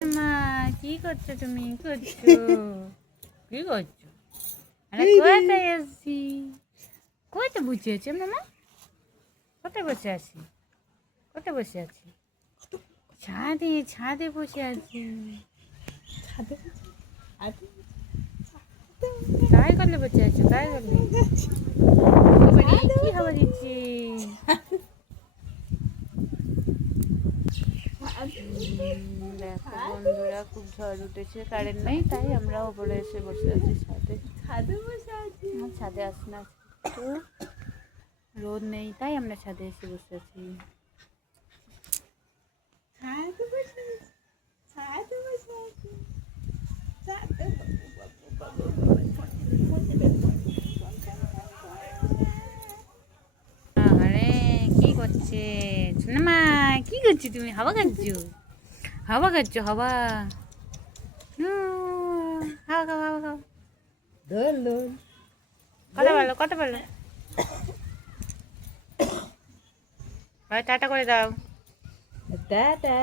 মা কি করছো তুমি? কি করছো? আরে কোথায় আছি? কোথায় বসে আছি মামা? কোথায় বসে আছি? কোথায় বসে আছি? ছাদে ছাদে বসে আছি। তাই করলে বসে আছো? তাই করলে কি হাওয়া দিচ্ছি? দেখো বন্ধুরা, খুব ঝড় উঠেছে, কারেন্ট নেই, তাই আমরা ওপরে এসে বসে আছি ছাদে। ছাদে আসি না, তো রোদ নেই, তাই আমরা ছাদে এসে বসে আছি। আরে কি করছে সোনামা? কি করছো তুমি? হাওয়া খাচ্ছো? হাওয়া খাচ্ছো? হাওয়া হাওয়া খাও, হাওয়া খাও। কথা বলো, কথা বলো। টাটা করে দাও। টাটা।